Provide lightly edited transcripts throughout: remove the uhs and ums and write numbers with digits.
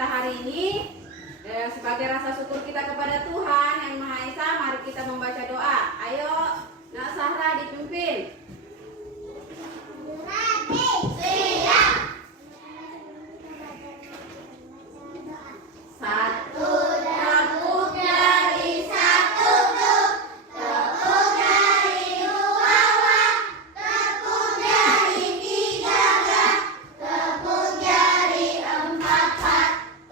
kita hari ini sebagai rasa syukur kita kepada Tuhan yang Maha Esa, mari kita membaca doa. Ayo, Nak Sahra dipimpin. Siap. Satu tepuk jari, satu tepuk jari, dua tepuk jari, tiga tepuk jari, empat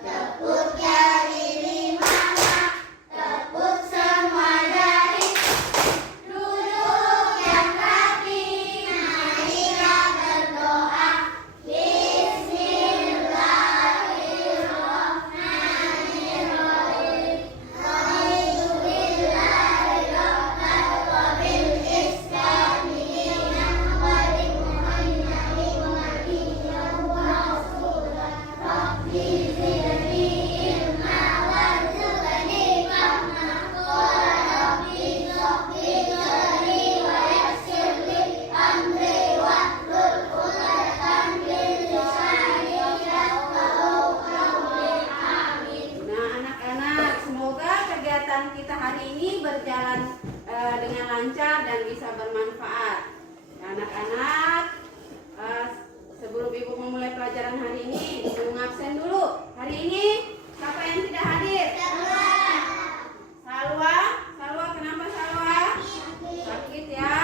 tepuk jari, lima tepuk semua jari. Duduk yang rapi, marilah berdoa. Kita hari ini berjalan dengan lancar dan bisa bermanfaat. Anak-anak, sebelum Ibu memulai pelajaran hari ini, mengabsen dulu. Hari ini siapa yang tidak hadir? Salwa. Salwa, kenapa Salwa? Sakit ya?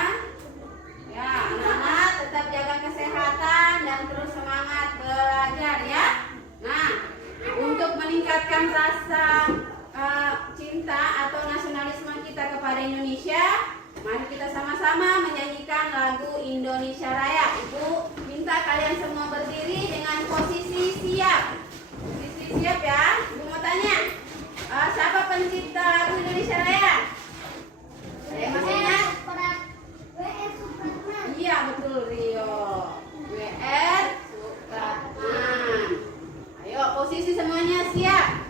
Ya, anak-anak tetap jaga kesehatan dan terus semangat belajar ya. Nah, untuk meningkatkan rasa cinta atau nasionalisme kita kepada Indonesia, mari kita sama-sama menyanyikan lagu Indonesia Raya. Ibu minta kalian semua berdiri dengan posisi siap. Posisi siap ya. Ibu mau tanya, siapa pencipta lagu Indonesia Raya? Ada yang masih ingat? Iya betul, Rio. W.R. Supratman. Ayo posisi semuanya siap.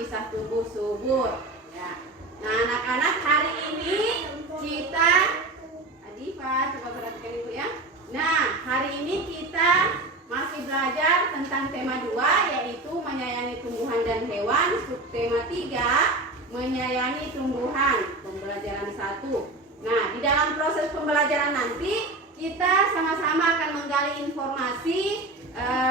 bisa tumbuh subur. Ya. Nah, anak-anak, hari ini kita Adifa, coba perhatikan Ibu ya. Nah, hari ini kita masih belajar tentang tema 2, yaitu menyayangi tumbuhan dan hewan. Subtema 3, menyayangi tumbuhan, pembelajaran 1. Nah, di dalam proses pembelajaran nanti kita sama-sama akan menggali informasi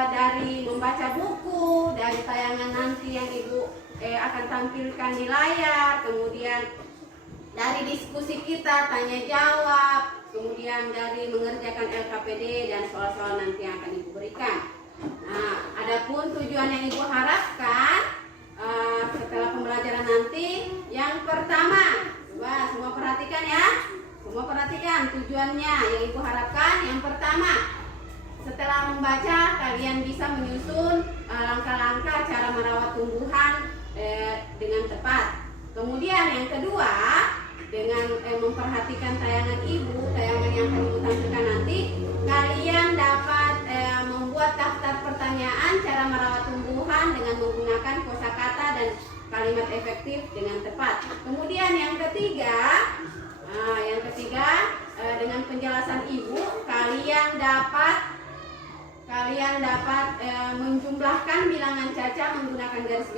dari membaca buku, dari tayangan nanti yang Ibu akan tampilkan di layar, kemudian dari diskusi kita, tanya jawab, kemudian dari mengerjakan LKPD dan soal-soal nanti yang akan Ibu berikan. Nah, adapun tujuan yang Ibu harapkan setelah pembelajaran nanti, yang pertama, coba semua perhatikan ya. Semua perhatikan tujuannya yang Ibu harapkan. Yang pertama, setelah membaca kalian bisa menyusun langkah-langkah cara merawat tumbuhan dengan tepat. Kemudian yang kedua, dengan memperhatikan tayangan Ibu, tayangan yang akan Ibu tampilkan nanti, kalian dapat membuat daftar pertanyaan cara merawat tumbuhan dengan menggunakan kosakata dan kalimat efektif dengan tepat. Kemudian yang ketiga, dengan penjelasan Ibu, kalian dapat menjumlahkan bilangan caca menggunakan garis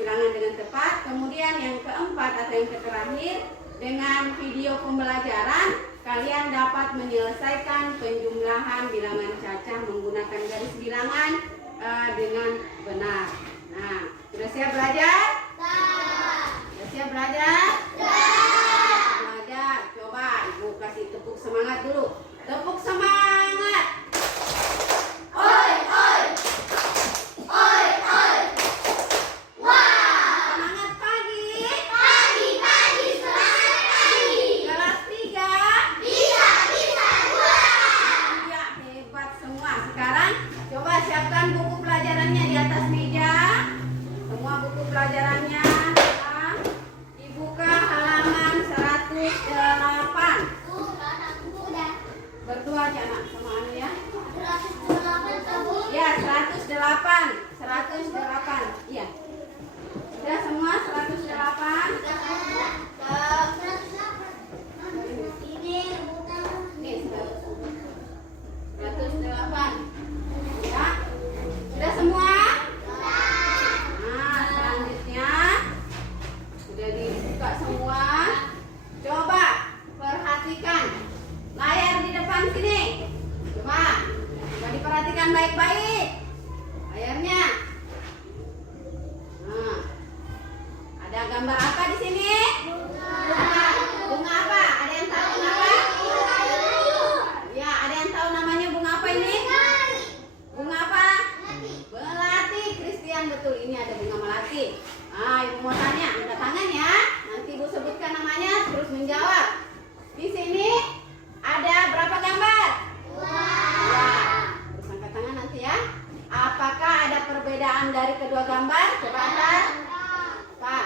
bilangan dengan tepat. Kemudian yang keempat atau yang terakhir, dengan video pembelajaran kalian dapat menyelesaikan penjumlahan bilangan caca menggunakan garis bilangan dengan benar. Nah, sudah siap belajar? Sudah siap belajar? Belajar. Coba Ibu kasih tepuk semangat dulu. Tepuk semangat. Oi, oi. Oi, oi. Wah, semangat pagi. Pagi, semangat pagi. Kelas 3. Bisa, dua. Ya, hebat semua. Sekarang coba siapkan buku pelajarannya di atas meja. Semua buku pelajarannya dibuka halaman 108. Berdua aja anak sama anu ya. Ya, 108. Iya. Sudah semua 108. Nih, 108. Ya. Sudah semua? Nah, selanjutnya sudah dibuka semua. Coba perhatikan layar di depan sini. Coba diperhatikan baik-baik layarnya. Nah, ada gambar apa di sini? Bunga apa? Ada yang tahu bunga apa? Ya, ada yang tahu namanya bunga apa ini? Bunga apa? Melati. Christian, betul, ini ada bunga melati. Ibu mau tanya, angkat tangan ya. Nanti Ibu sebutkan namanya terus menjawab. Di sini ada berapa gambar? 2. Terus angkat tangan nanti ya. Apakah ada perbedaan dari kedua gambar? Coba angkat. Apa?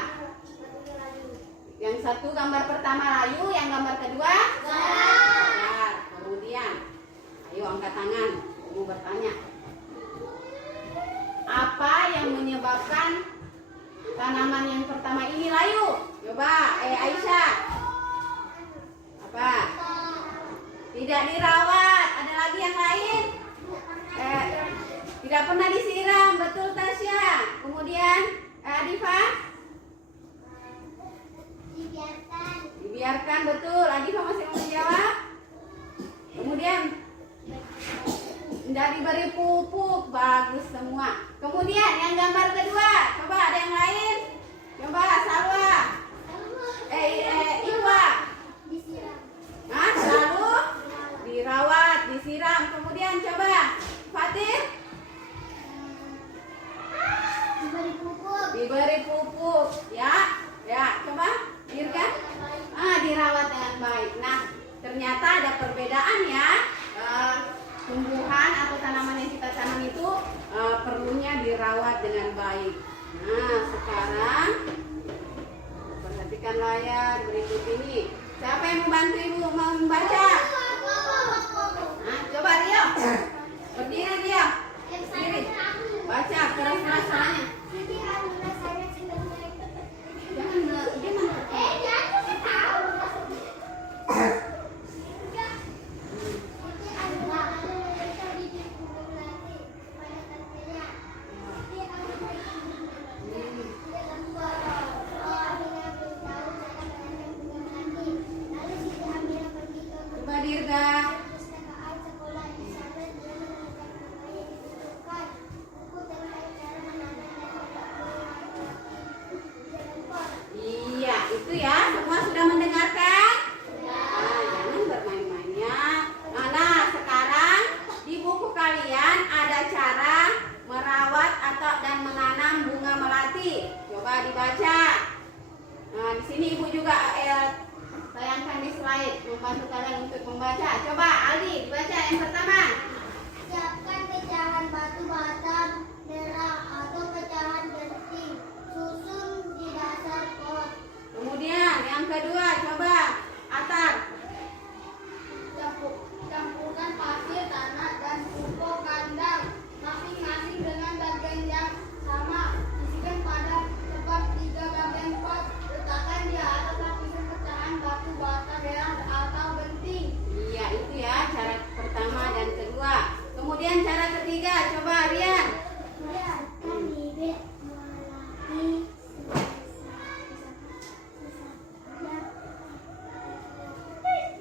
Yang satu gambar pertama layu, yang gambar kedua? Benar. Kemudian, ayo angkat tangan. Mau bertanya. Apa yang menyebabkan tanaman yang pertama ini layu? Coba, Aisyah. Apa? Tidak dirawat. Ada lagi yang lain? Tidak pernah disiram. Betul, Tasya. Kemudian Adifa? Dibiarkan. Betul. Adifa masih mau menjawab? Kemudian tidak diberi pupuk. Bagus semua. Kemudian yang gambar kedua. Coba ada yang lain? Coba Salwa. Iwa. Selalu dirawat, disiram. Kemudian coba Fatir. Diberi pupuk. Ya, coba Dirga. Dirawat dengan baik. Nah, ternyata ada perbedaan ya. Tumbuhan atau tanaman yang kita tanam itu perlunya dirawat dengan baik. Nah, sekarang perhatikan layar berikut ini. Siapa yang membantu Ibu membaca? Nah, coba Rio. Berdiri Rio. Berdiri. Baca keras-keras suaranya. dibaca. Nah, di sini ibu juga tayangkan di slide membantu kalian untuk membaca. Coba Aldi dibaca yang pertama. Siapkan pecahan batu bata merah atau pecahan genting, susun di dasar pot. Kemudian yang kedua, coba Atar. Campurkan pasir, tanah, dan pupuk kandang masing-masing dengan bagian yang sama. Isikan pada tempat 3 bagian pot. Letakkan di atas lapisan pecahan batu bata merah atau genting. Iya, itu ya cara pertama dan kedua. Kemudian cara ketiga, coba Rian. Biarkan bibit melatih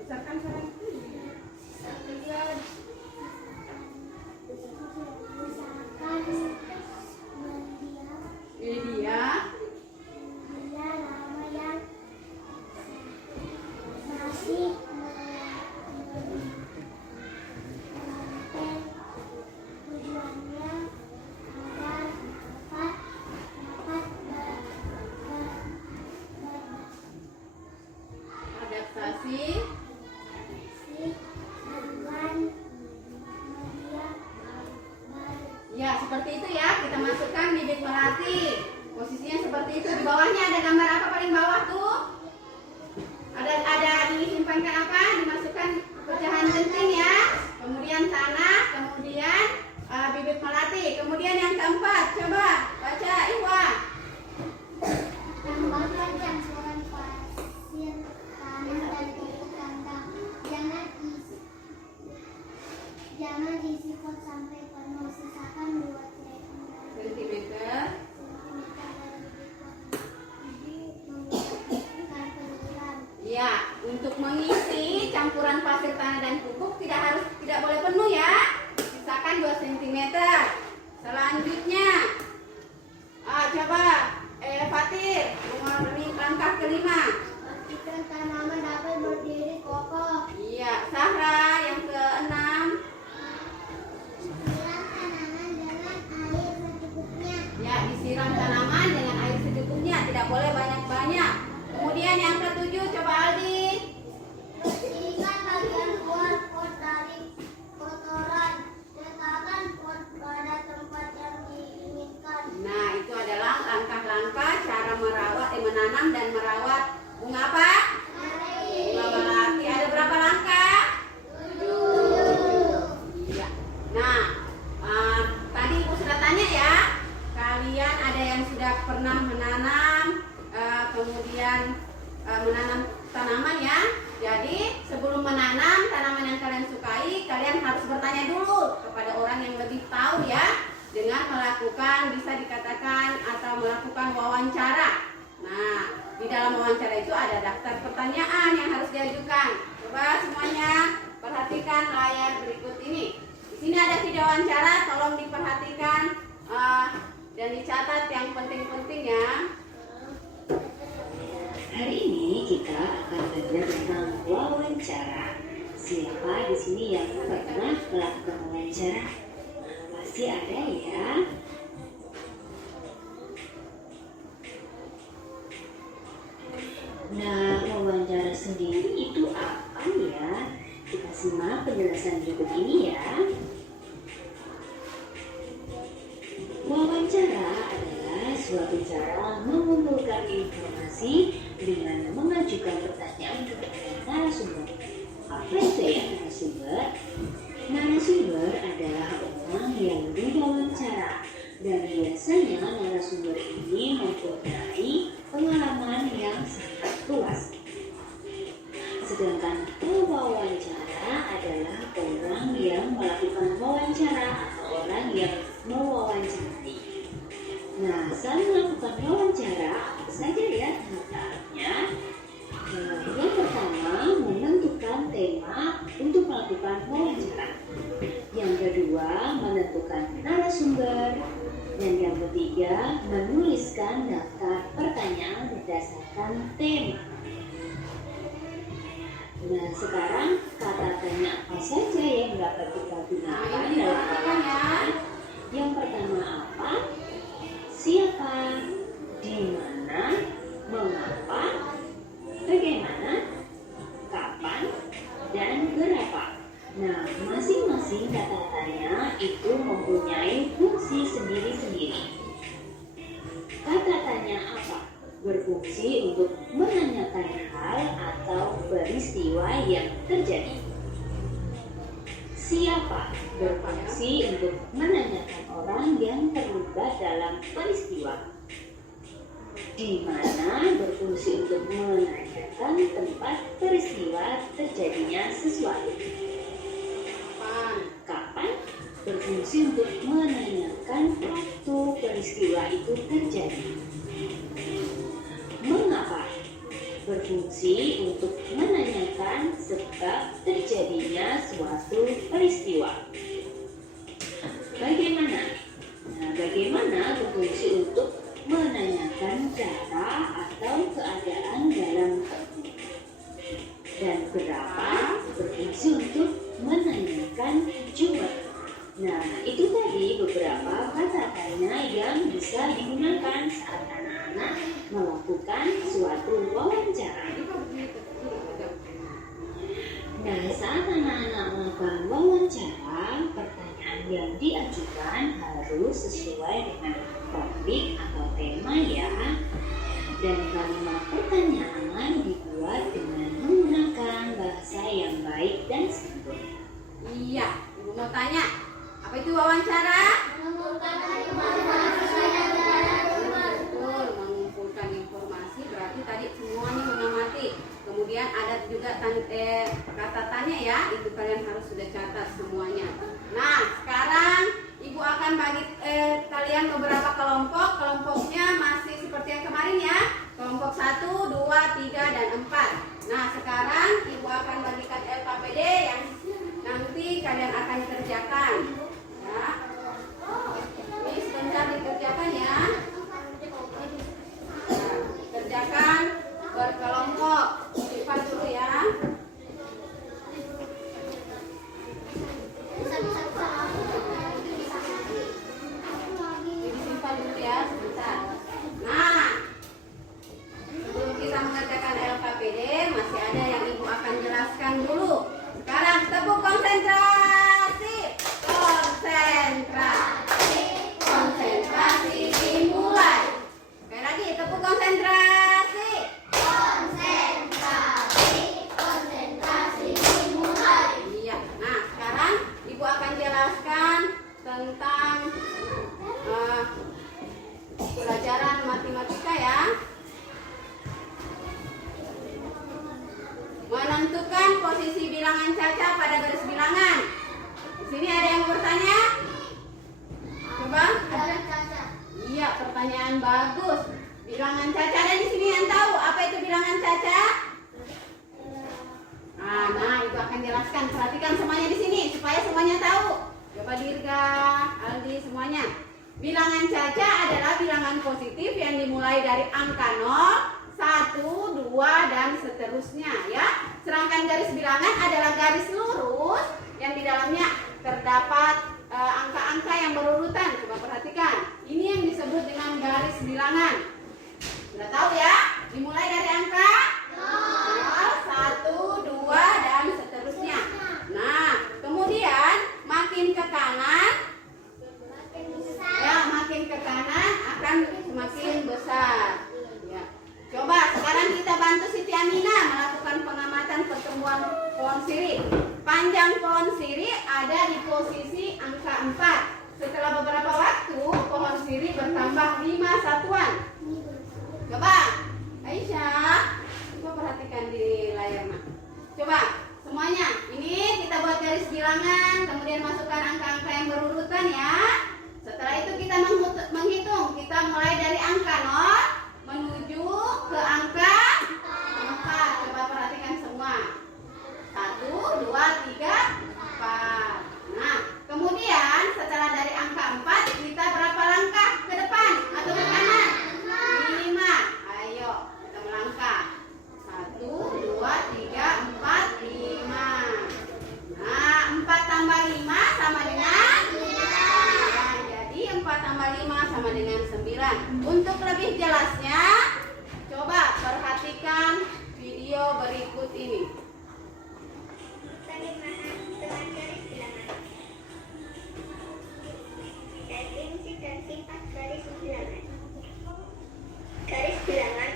Besarkan suara itu. Ini dia. Adaptasi. Ya, seperti itu ya. Kita masukkan bibit melati. Posisinya seperti itu. Di bawahnya ada gambar apa paling bawah tuh? Ada disimpankan apa? Dimasukkan pecahan genting ya. Kemudian tanah, kemudian bibit melati. Kemudian yang keempat, coba baca Iwa. Tambahkan campuran pasir, tanah, dan pupuk kandang. Jangan isi pot sampai penuh. Sisakan 2 Sentimeter. Ya, untuk mengisi campuran pasir, tanah, dan pupuk tidak boleh penuh ya. Sisakan 2 cm. Selanjutnya, coba Fatir, langkah kelima. Pastikan tanaman dapat berdiri kokoh. Iya, Sahra yang keenam. Siram tanaman dengan air secukupnya. Ya, disiram tanaman dengan air secukupnya, tidak boleh banyak-banyak. Kemudian yang ketujuh, coba Aldi. Bersihkan bagian luar pot dari kotoran. Letakkan pot pada tempat yang diinginkan. Nah, itu adalah langkah-langkah cara menanam dan merawat bunga apa? Bunga melati. Ada berapa langkah? 7. Ya. Nah, tadi Ibu sudah tanya ya. Kalian ada yang sudah pernah menanam, kemudian menanam tanaman ya. Jadi sebelum menanam tanaman yang kalian sukai, kalian harus bertanya dulu kepada orang yang lebih tahu ya. Dengan melakukan, bisa dikatakan atau melakukan wawancara. Nah, di dalam wawancara itu ada daftar pertanyaan yang harus diajukan. Coba semuanya perhatikan layar berikut ini. Di sini ada video wawancara, tolong diperhatikan dan dicatat yang penting-penting ya. Hari ini kita akan belajar tentang wawancara. Siapa di sini yang pernah melakukan wawancara? Pasti ada ya. Nah, wawancara sendiri itu apa ya? Kita simak penjelasan berikut ini ya. Wawancara adalah suatu cara mengumpulkan informasi dengan mengajukan pertanyaan kepada narasumber. Apa itu ya narasumber? Narasumber adalah orang yang diwawancara dan biasanya narasumber ini mempunyai pengalaman yang sangat luas. Sedangkan pewawancara adalah orang yang melakukan wawancara atau orang yang mewawancarai. Nah, saat melakukan wawancara apa saja ya tahapannya? Yang pertama, menentukan tema untuk melakukan wawancara. Yang kedua, menentukan narasumber. Dan yang ketiga, menuliskan daftar pertanyaan berdasarkan tema. Nah, sekarang kata tanya apa saja yang dapat kita gunakan dalam wawancara? Yang pertama apa? Siapa? Di mana? berfungsi untuk menanyakan hal atau peristiwa yang terjadi. Siapa berfungsi untuk menanyakan orang yang terlibat dalam peristiwa. Di mana berfungsi untuk menanyakan tempat peristiwa terjadinya sesuatu. Kapan berfungsi untuk menanyakan waktu peristiwa itu terjadi. Mengapa berfungsi untuk menanyakan sebab terjadinya suatu peristiwa. Bagaimana berfungsi untuk menanyakan cara atau keadaan dalam hidup. Dan berapa berfungsi untuk menanyakan tujuan. Nah, itu tadi beberapa kata tanya yang bisa digunakan saat anak-anak melakukan suatu wawancara. Nah, saat anak-anak melakukan wawancara, pertanyaan yang diajukan harus sesuai dengan topik atau tema ya. Dan kalimat pertanyaan dibuat dengan menggunakan bahasa yang baik dan santun. Iya, Ibu mau tanya, apa itu wawancara? Betul, mengumpulkan informasi berarti tadi semuanya mengamati. Kemudian ada juga kata tanya ya, itu kalian harus sudah catat semuanya. Nah, sekarang Ibu akan bagi kalian beberapa kelompok. Kelompoknya masih seperti yang kemarin ya. Kelompok 1, 2, 3, dan 4. Nah, sekarang Ibu akan bagikan LKPD yang nanti kalian akan kerjakan. Ya. Ini sebentar dikerjakan ya. Nah, kerjakan berkelompok. Simpan dulu ya. Simpan dulu ya sebentar. Nah, sebelum kita mengerjakan LKPD, masih ada yang Ibu akan jelaskan dulu. Sekarang tepuk konsentrasi. Konsentrasi. Konsentrasi dimulai. Sekali lagi tepuk konsentrasi. Konsentrasi. Konsentrasi dimulai. Iya. Nah, sekarang Ibu akan jelaskan tentang pelajaran matematika ya. Menentukan posisi bilangan caca pada garis bilangan. Di sini ada yang bertanya? Coba. Iya, pertanyaan bagus. Bilangan caca ada di sini yang tahu apa itu bilangan caca? Nah, Ibu akan jelaskan. Perhatikan semuanya di sini supaya semuanya tahu. Coba Dirga, Aldi, semuanya. Bilangan caca adalah bilangan positif yang dimulai dari angka 0, 1, 2, dan seterusnya ya. Sedangkan garis bilangan adalah garis lurus yang di dalamnya terdapat angka-angka yang berurutan. Coba perhatikan. Ini yang disebut dengan garis bilangan. Sudah tahu ya? Dimulai dari angka 0, 1, 2, dan seterusnya. Nah, kemudian makin ke kanan ya, makin ke kanan akan semakin besar. Ya. Coba sekarang kita bantu Siti Aminah melakukan pengamatan pertumbuhan pohon sirih. Panjang pohon sirih ada di posisi angka 4. Setelah beberapa waktu, pohon sirih bertambah 5 satuan. Coba, Aisyah, coba perhatikan di layar Mak. Coba, semuanya. Ini kita buat garis bilangan, kemudian masukkan angka-angka yang berurutan ya. Setelah itu kita menghitung. Kita mulai dari angka 0 menuju ke angka 4. Coba perhatikan semua. 1, 2, 3, 4. Nah, kemudian setelah dari angka 4 kita berapa langkah ke depan atau ke kanan? 5. Ayo kita melangkah. 1, 2, 3, 4, 5. Nah, 4 tambah 5 sama dengan 9. Jadi 4 tambah 5 sama dengan 9. Untuk lebih jelasnya, coba perhatikan video berikut ini. Definisi dan sifat garis bilangan. Garis bilangan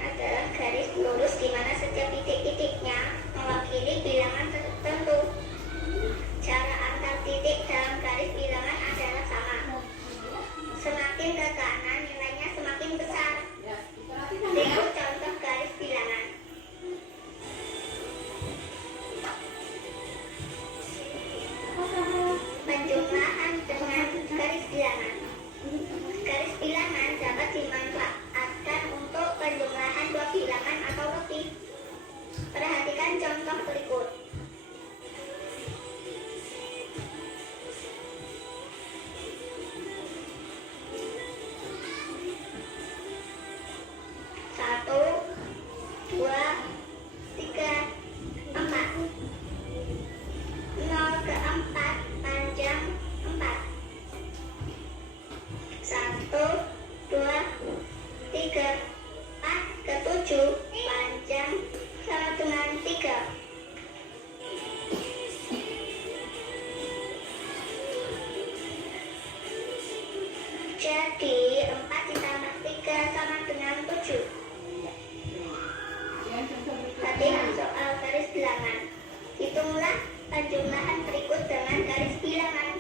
Ketujuh, panjang sama dengan 3. Jadi 4 ditambah 3 sama dengan 7. Latihan soal garis bilangan. Hitunglah penjumlahan berikut dengan garis bilangan.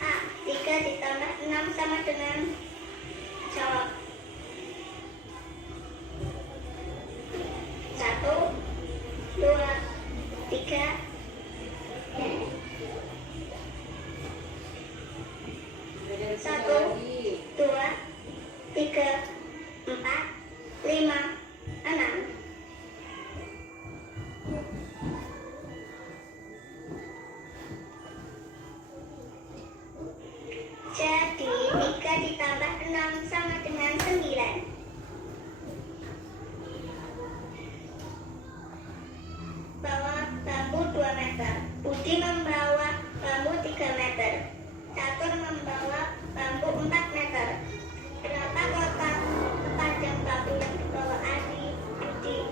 A. 3 ditambah 6 sama dengan. Jawab. 1, 2, 3. 1, 2, 3, 4, 5, 6. Jadi 3 ditambah 6 sama dengan 9. Bawa bambu 2 meter. Budi membawa bambu 3 meter. Catur membawa bambu 4 meter. Berapa total panjang bambu yang dibawa Adi, Budi,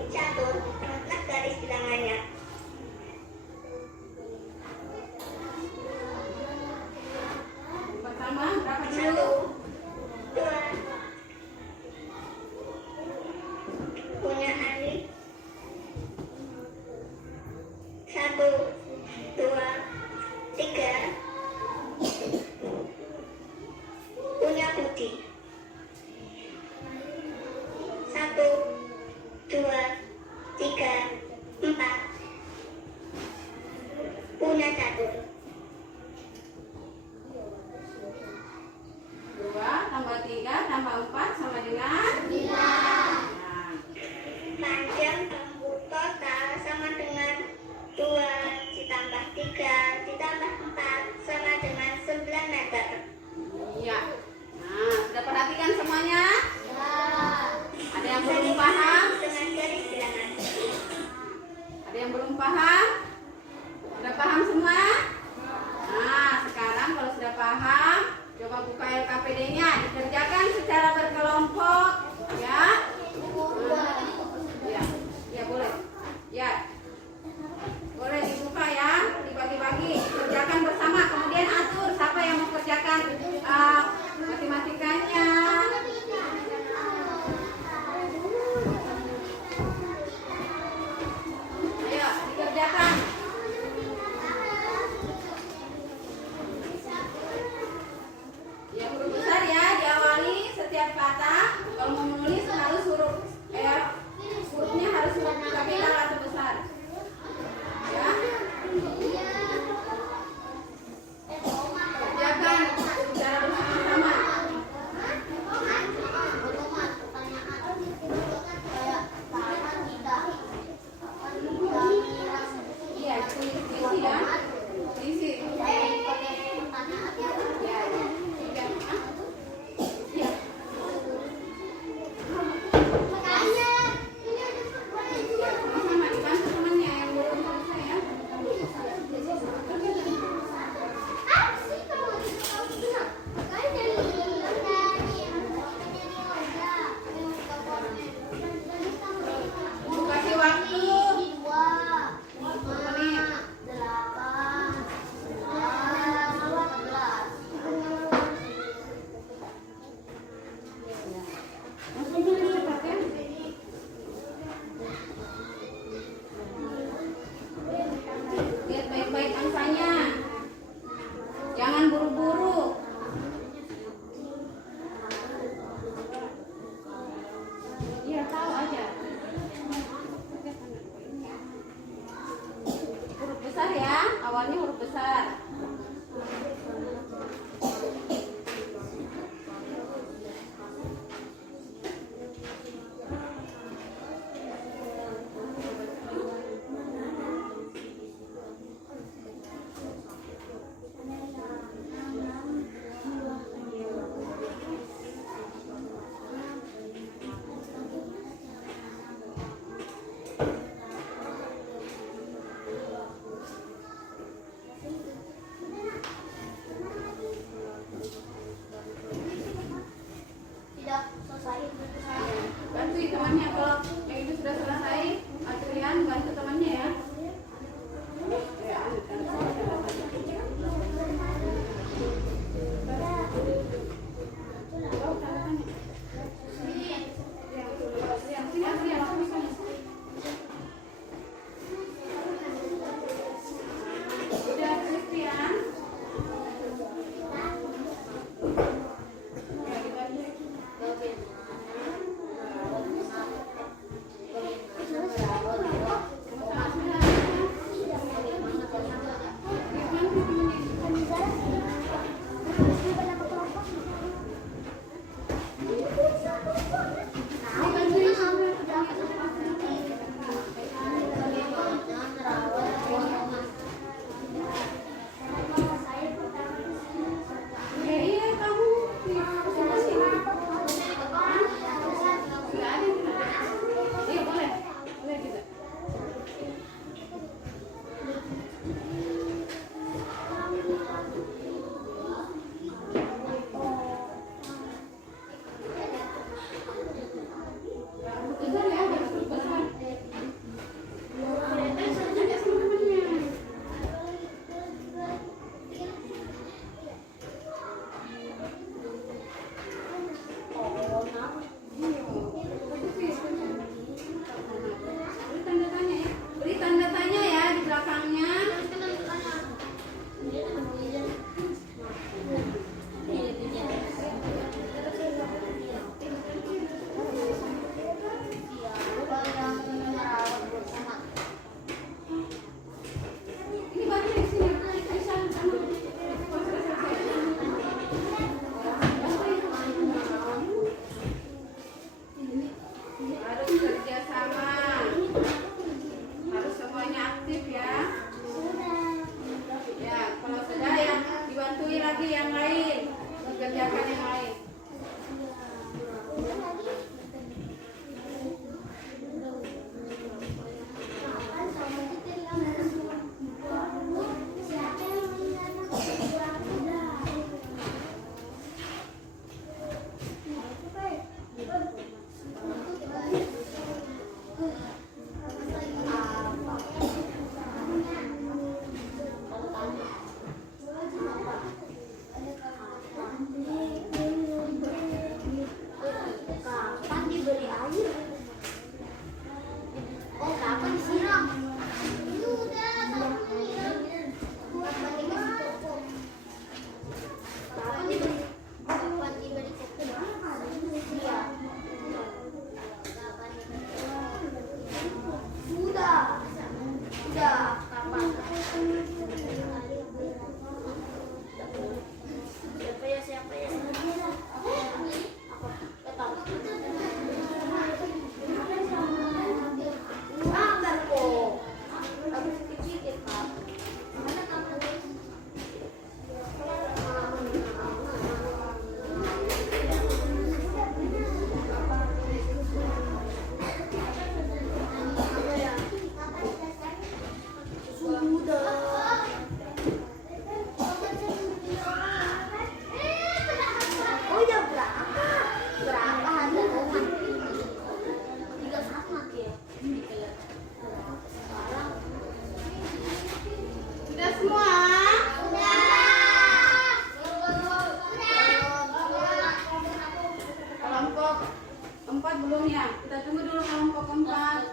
keempat belum ya? Kita tunggu dulu kelompok keempat.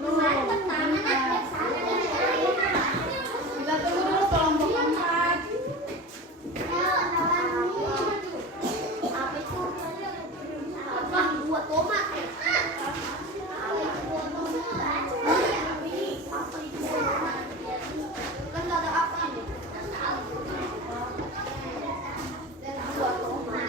Belum. Kita tunggu dulu kelompok keempat. Buat tomat. Kan ada apa ini? Buat tomat.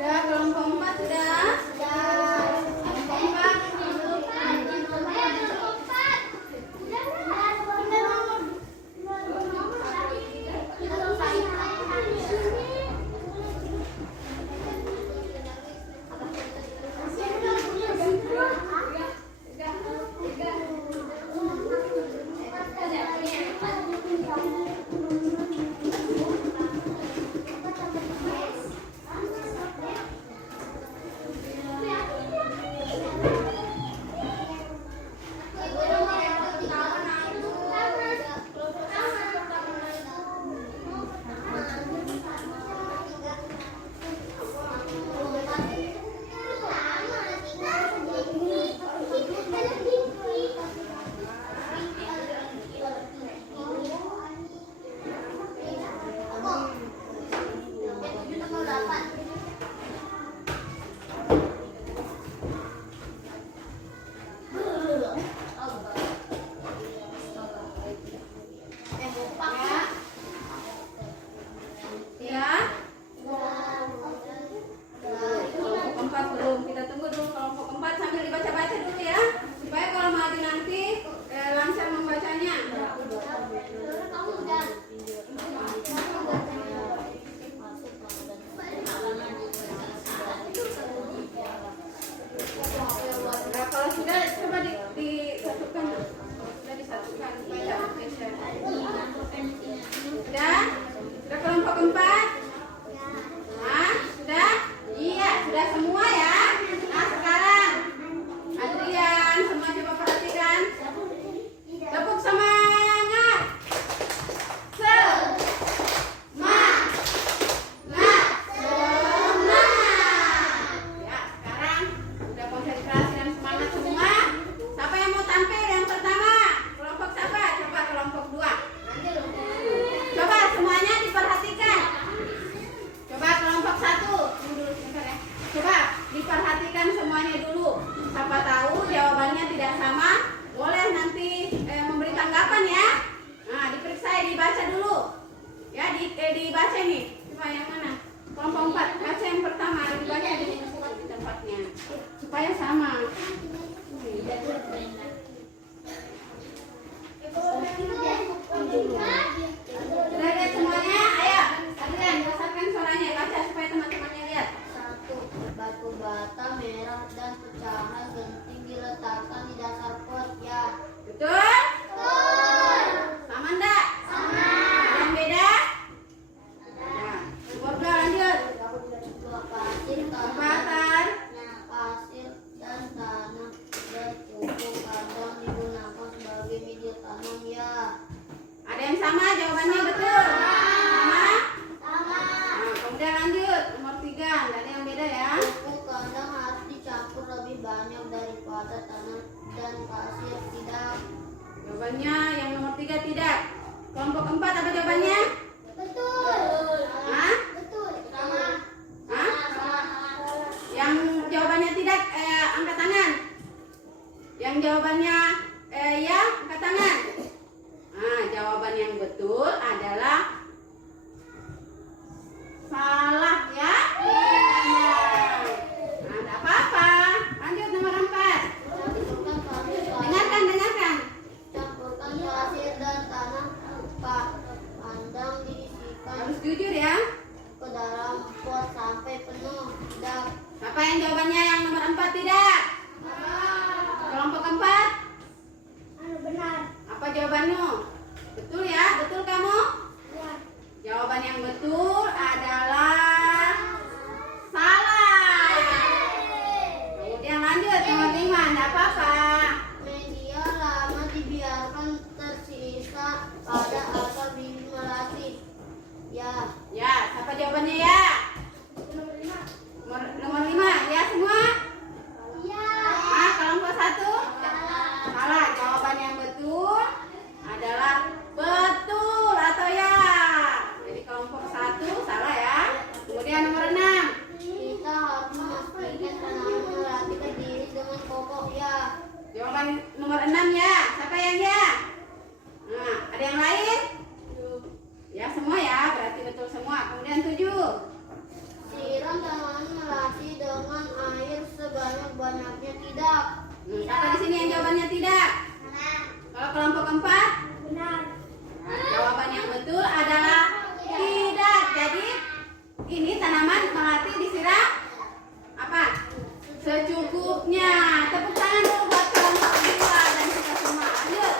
Sudah kelompok empat sudah. Kelompok empat. Ya. Kelompok empat belum. Kita tunggu dulu kelompok empat sambil dibaca-baca dulu ya, supaya kalau maju nanti lancar membacanya. Nah, kalau sudah coba disatukan. Sudah disatukan supaya tidak geser. Sudah kelompok empat. Nah, sudah? Iya, sudah semua ya. Nah, sekarang Adrian, semua coba perhatikan. Tepuk semangat. Semangat. Ya, sekarang udah konsentrasi dan semangat semua. Siapa yang mau tampil yang pertama? Kelompok siapa? Coba kelompok 2. Coba semuanya diperhatikan. Coba kelompok 1. Tunggu dulu sebentar ya. Coba diperhatikan semuanya dulu. Siapa tahu jawabannya tidak sama, boleh nanti memberi tanggapan ya. Nah, diperiksa, dibaca dulu. Ya, dibaca nih. Coba yang mana? Kelompok 4. Baca yang pertama, dibaca di tempatnya. Supaya sama. Sudah lihat semuanya? Ayo, Adrian, besarkan suaranya, baca supaya teman-temannya lihat. 1. Batu bata merah dan pecahan genting diletakkan di dasar pot ya. Betul? Sama enggak? Sama. Ada yang beda? Nah, nomor 2 lanjut. 2. Pasir Pasir. dan tanah bertumpuk kadang digunakan sebagai media tanam ya. Ada yang sama jawabannya betul? Sama? Nah, kemudian lanjut nomor 3. Nggak ada yang beda ya? Pupuk kandang harus dicampur lebih banyak daripada tanah dan pasir tidak. Jawabannya yang nomor 3 tidak. Kelompok 4 apa jawabannya? Betul. Hah? Betul. Sama. Hah? Yang jawabannya tidak angkat tangan. Yang jawabannya ya angkat tangan. Nah, jawaban yang betul adalah Lanjut ya. Ke dalam pot sampai penuh. Tidak. Apa yang jawabannya yang nomor 4 tidak? Kelompok 4? Benar. Apa jawabanmu? Betul ya? Betul kamu? Ya. Jawaban yang betul adalah salah. Kemudian lanjut nomor 5. Tidak apa-apa. Media lama dibiarkan tersisa pada atau bibit melati. Ya. Ya, siapa jawabannya ya? Nomor 5 ya semua? Iya. Ah, kelompok 1? Salah. Jawaban yang betul adalah betul atau ya. Jadi kelompok 1 salah ya. Kemudian nomor 6. Kita harus memastikan tanaman melati berdiri dengan kokoh. Ya. Jawaban nomor 6 ya. Siapa yang ya? Nah, ada yang lain? Ya semua ya, berarti betul semua. Kemudian 7. Siram tanaman melati dengan air sebanyak-banyaknya. Tidak. Siapa di sini yang jawabannya tidak? Kalau kelompok 4? Benar. Nah, jawaban yang betul adalah tidak. Jadi ini tanaman melati disiram apa? Secukupnya. Tepuk tangan dulu buat kelompok 2 dan kita semua. Lanjut.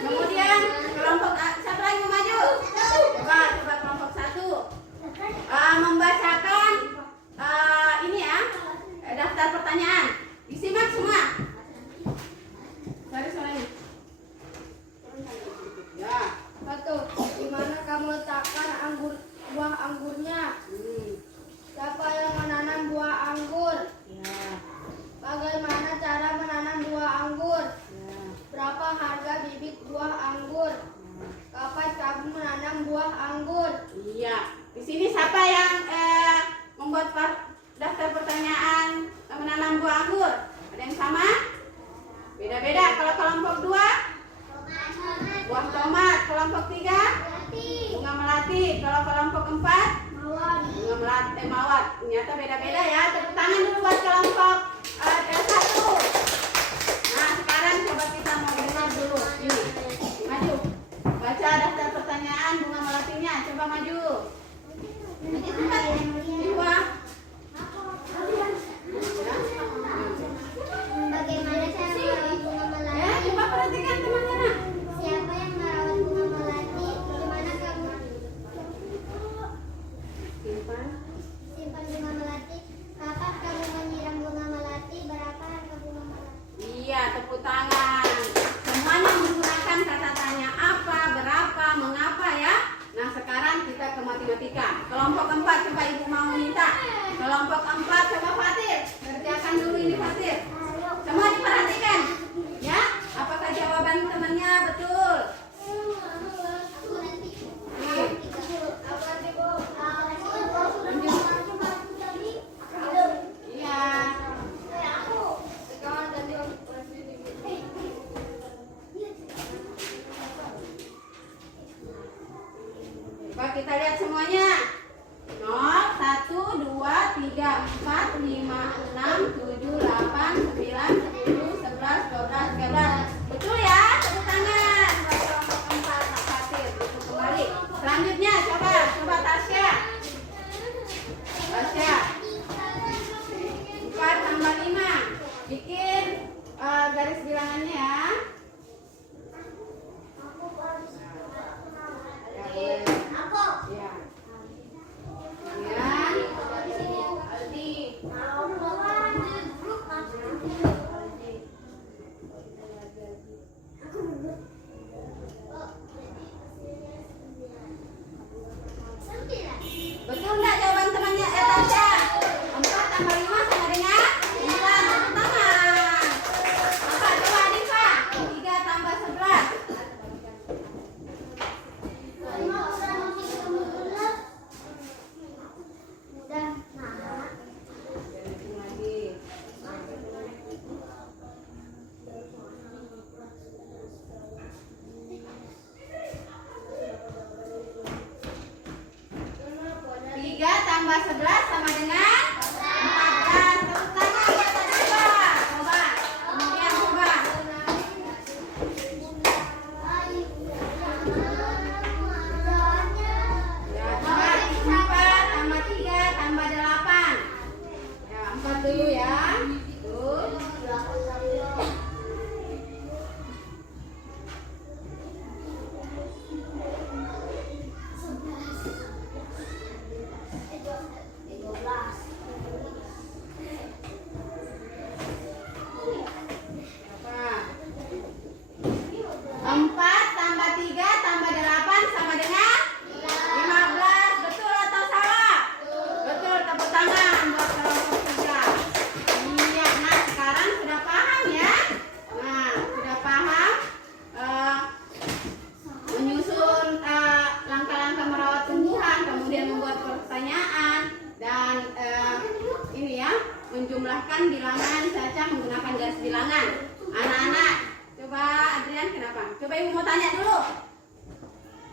Kemudian kelompok siapa lagi mau maju? Coba kelompok 1 membacakan ini ya daftar pertanyaan. Disimak semua. Suara-suaranya. Ya. 1. Di mana kamu letakkan buah anggurnya? Siapa yang menanam buah anggur? Ya. Bagaimana cara menanam buah anggur? Ya. Berapa harga bibit buah anggur? Kapan kamu menanam buah anggur? Iya. Di sini siapa yang membuat daftar pertanyaan menanam buah anggur? Ada yang sama? Beda-beda. Kalau kelompok 2 buah tomat. Kelompok 3 bunga melati. Kalau kelompok 4 bunga melati mawar. Ternyata beda-beda ya. Tepuk tangan dulu buat kelompok 1. Nah sekarang coba kita mau dengar dulu. Ini maju. Baca daftar pertanyaan bunga melatinya. Coba maju. Maju cepat. Jiwa. Bagaimana cara merawat bunga melati? Coba perhatikan teman-teman. Siapa yang merawat bunga melati? Gimana kamu Simpan. simpan bunga melati? Kapan kamu menyiram bunga melati? Berapa harga bunga melati? Iya, tepuk tangan. Semuanya menggunakan kata tanya apa, berapa, mengapa ya. Nah sekarang kita ke matematika. Kelompok 4 coba ibu mau minta. Kelompok 4 coba Fatir. Kerjakan dulu ini Fatir. Semua diperhatikan. Ya, apakah jawaban temannya betul? Nih. Iya. Coba kita lihat semuanya. 0, 1, 2, 3, 4, 5, 6, 7, 8, 9, 10, 11, 12, 13. Betul ya? Tepuk tangan. Buat kelompok 4 Pak Fatir. Duduk kembali. Selanjutnya coba Tasya. Tasya. 4 tambah 5. Bikin garis bilangannya ya. Ya boleh. Ya. Kemudian Aldi. Betul nggak jawaban temannya Tasya? 4 tambah 5 sama dengan 9. Tepuk tangan. Apa coba Diva? 3 tambah 11. Hitung lagi. Tiga tambah 11 sama dengan 14. Tepuk tangan ya Tasya. Coba. Kemudian coba. Ya, coba Jumlahkan bilangan Caca menggunakan garis bilangan. Anak-anak, coba Adrian kenapa? Coba ibu mau tanya dulu.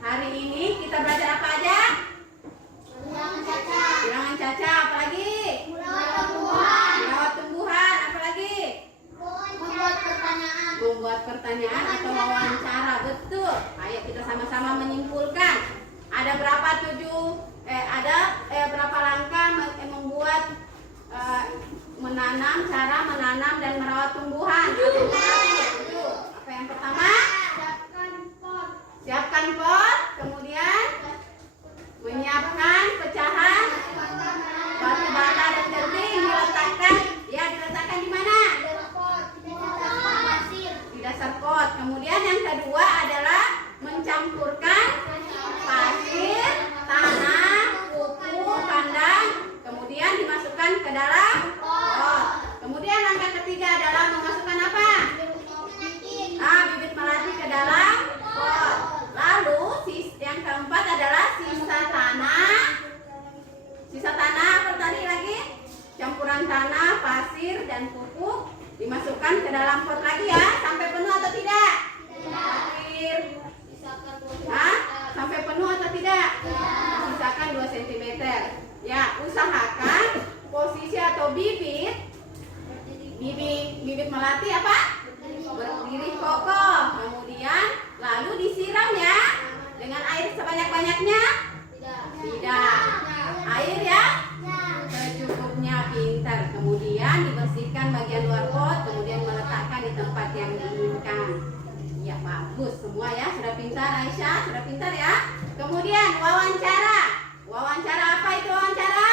Hari ini kita belajar apa aja? Bilangan Caca. Bilangan Caca, apa lagi? Merawat tumbuhan. Merawat tumbuhan, apa lagi? Membuat pertanyaan. Membuat pertanyaan atau wawancara, betul. Ayo kita sama-sama menyimpulkan. Ada berapa berapa langkah membuat menanam, cara menanam dan merawat tumbuhan. Tujuh. Apa yang pertama? Siapkan pot. Siapkan pot, kemudian menyiapkan pecahan batu bata dan kerding diletakkan di mana? Di dasar pot. Kemudian yang kedua adalah mencampurkan pasir, tanah, pupuk, kandang, kemudian dimasukkan ke dalam pot. Kemudian langkah ketiga adalah memasukkan apa? Bibit melati ke dalam pot. Lalu yang keempat adalah sisa tanah. Sisa tanah apa tadi lagi? Campuran tanah, pasir dan pupuk dimasukkan ke dalam pot lagi ya, sampai penuh atau tidak? Pasir. Sampai penuh atau tidak? Sisakan 2 cm. Ya, usahakan posisi atau bibit melati apa? Berdiri kokoh. Kemudian lalu disiram ya dengan air sebanyak-banyaknya? Tidak. Air ya? Secukupnya, pintar. Kemudian dibersihkan bagian luar pot, kemudian meletakkan di tempat yang diinginkan. Ya, bagus semua ya. Sudah pintar Aisyah, sudah pintar ya. Kemudian wawancara. Wawancara apa itu wawancara?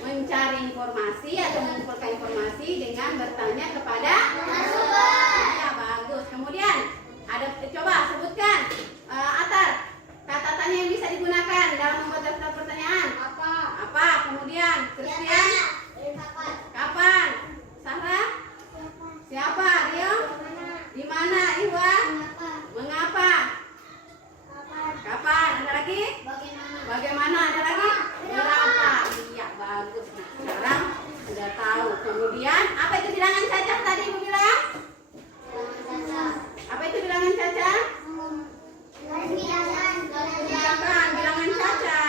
Mencari informasi atau mengumpulkan informasi dengan bertanya kepada narasumber. Ya, bagus. Kemudian coba sebutkan Atar kata tanya yang bisa digunakan dalam membuat daftar pertanyaan. Apa? Kemudian Christian? Kapan? Sarah? Siapa? Rio? Di mana? Iwan? Mengapa? Kapan? Ada lagi? Bagaimana? Ada lagi? Berapa? Iya, bagus. Nah, sekarang sudah tahu. Kemudian apa itu bilangan Caca tadi ibu bilang? Apa itu bilangan Caca? Bukan bilangan Caca.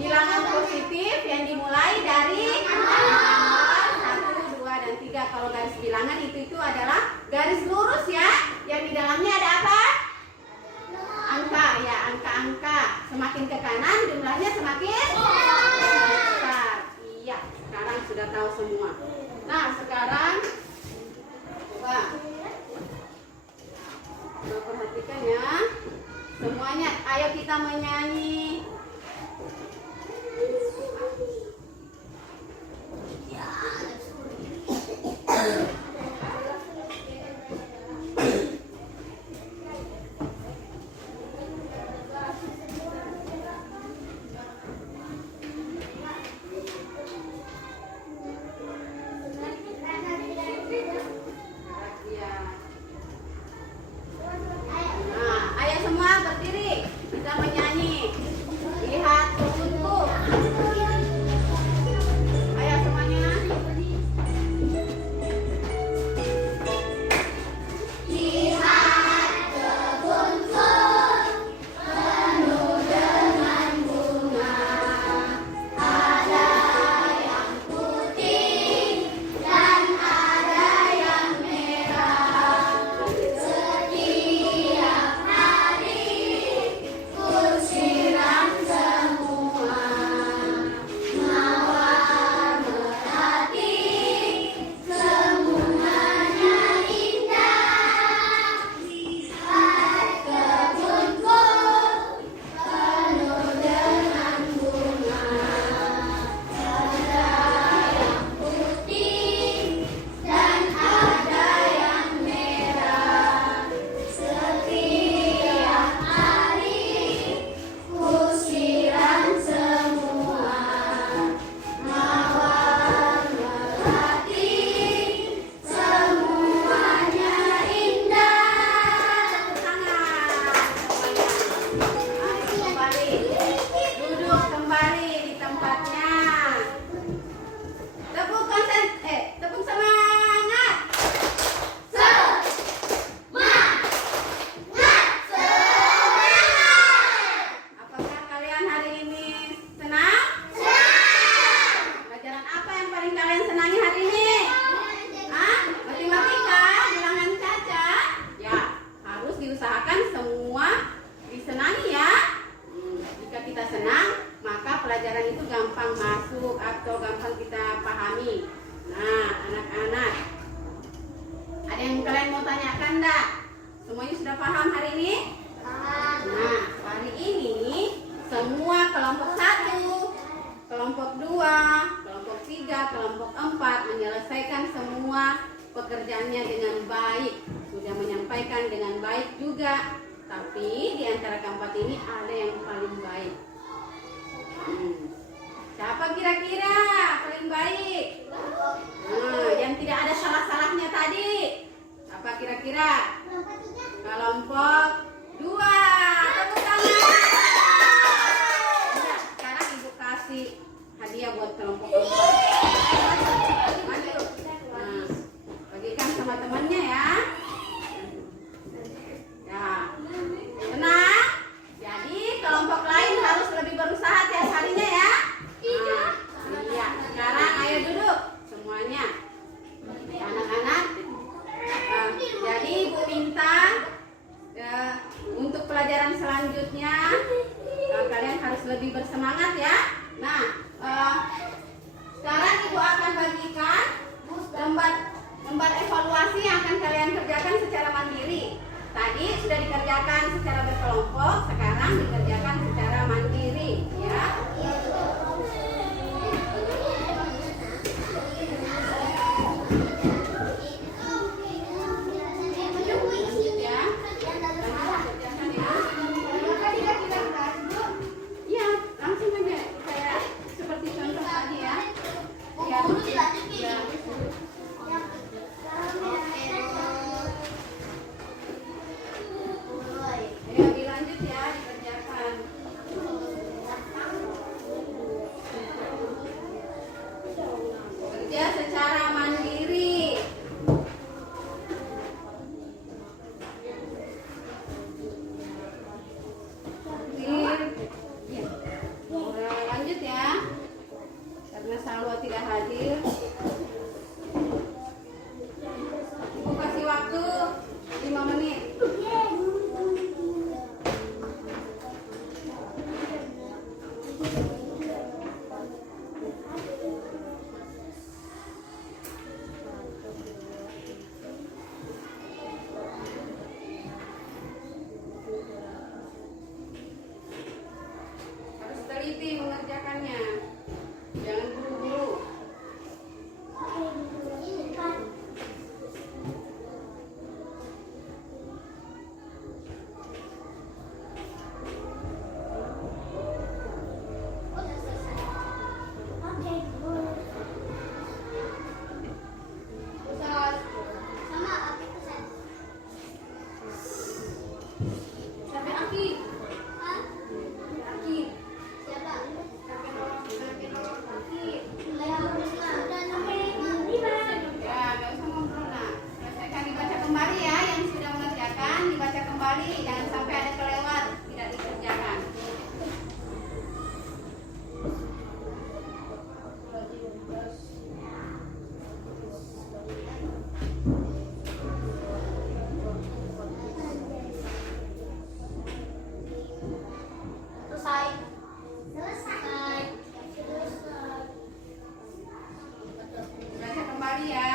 Bilangan positif yang dimulai dari 1, 2, dan 3. Kalau garis bilangan itu adalah garis lurus ya. Yang di dalamnya ada apa? Angka ya, angka-angka. Semakin ke kanan jumlahnya semakin besar. Iya, sekarang sudah tahu semua. Nah, sekarang coba perhatikan ya. Semuanya, ayo kita menyanyi. Nah, ayo semua berdiri. Kita menyanyi. 3, kelompok 4 menyelesaikan semua pekerjaannya dengan baik, sudah menyampaikan dengan baik juga. Tapi di antara keempat ini ada yang paling baik. Siapa kira-kira paling baik? Yang tidak ada salah-salahnya tadi. Apa kira-kira? Kelompok 2. Tepuk tangan. Nah, sekarang ibu kasih hadiah buat kelompok 4. Maju. Nah, bagikan sama temannya ya. Ya, tenang. Jadi kelompok lain harus lebih berusaha tiap harinya ya. Iya. Sekarang ayo duduk semuanya. Anak-anak. Jadi ibu minta untuk pelajaran selanjutnya kalian harus lebih bersemangat ya. Nah, sekarang ibu akan bagikan lembar evaluasi yang akan kalian kerjakan secara mandiri. Tadi sudah dikerjakan secara berkelompok, sekarang dikerjakan secara mandiri ya. Tidak hadir. Ibu kasih waktu 5 menit. Harus teliti mengerjakannya. Jangan buru-buru. Jangan sampai ada kelewat, tidak dikerjakan. Selesai. Baca kembali ya.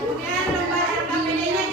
Kemudian lembar RKPD-nya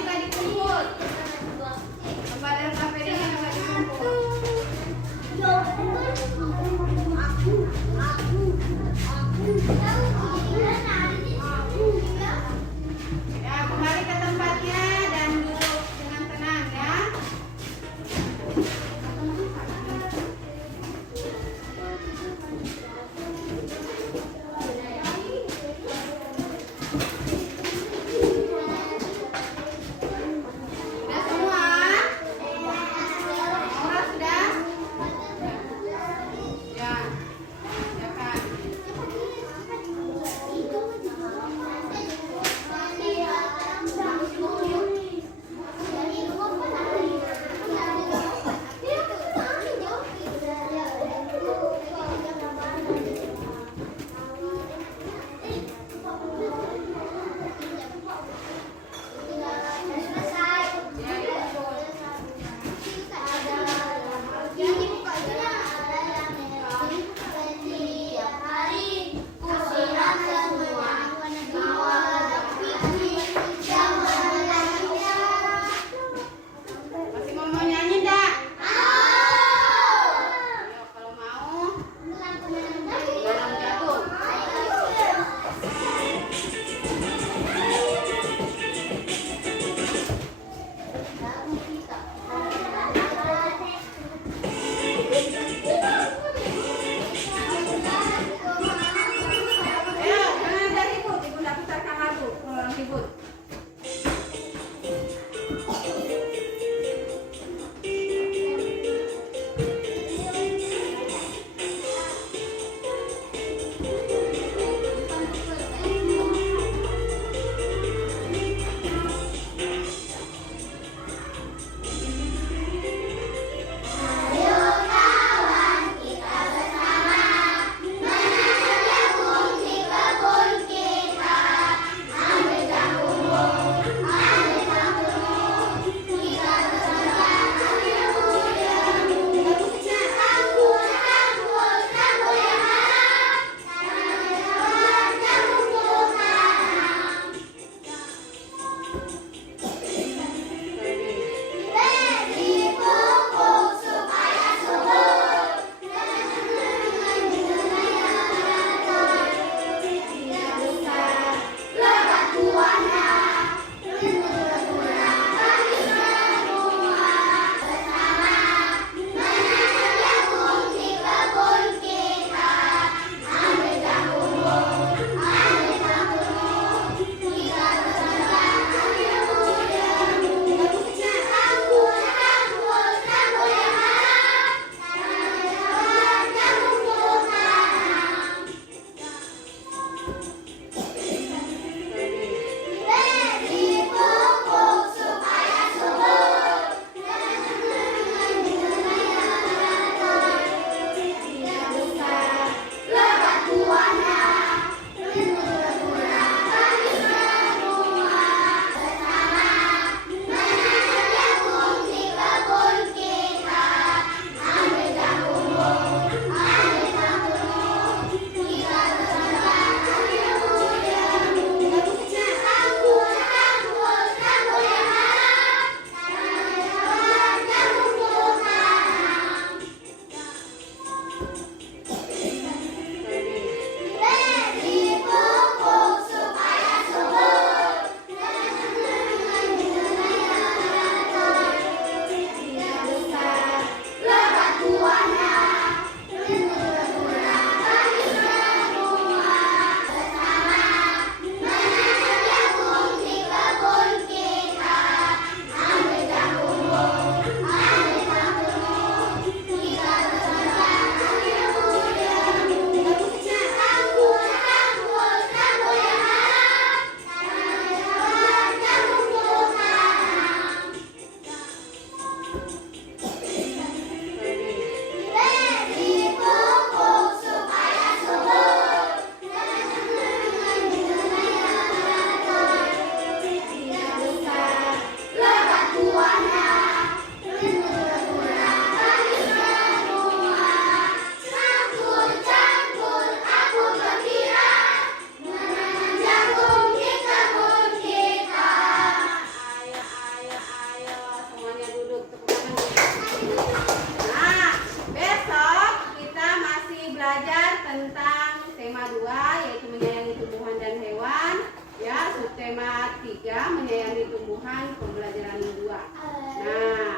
menyayangi tumbuhan, pembelajaran 2. Nah,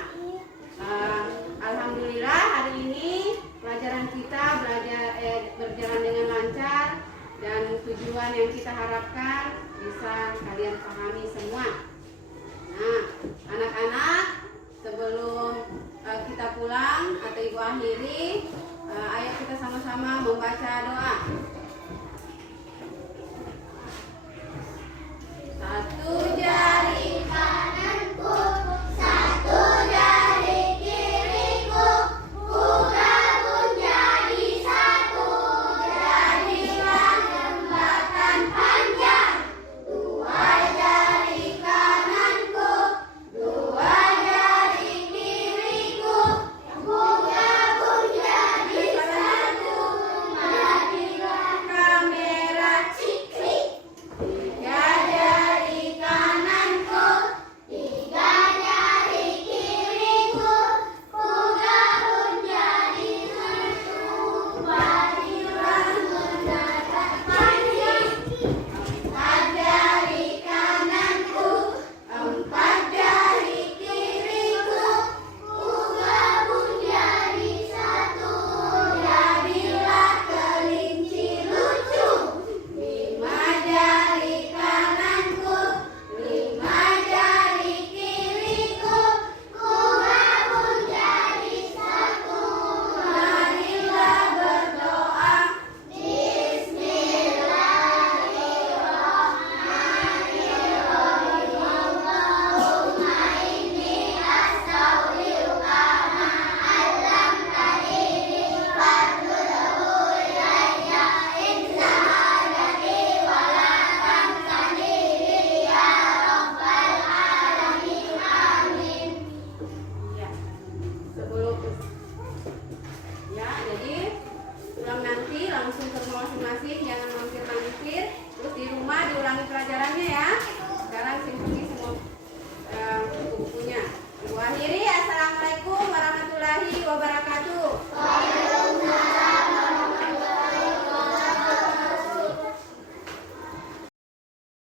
alhamdulillah hari ini pelajaran kita berjalan dengan lancar dan tujuan yang kita harapkan bisa kalian pahami semua. Nah, anak-anak, sebelum kita pulang atau ibu akhiri, ayo kita sama-sama membaca doa.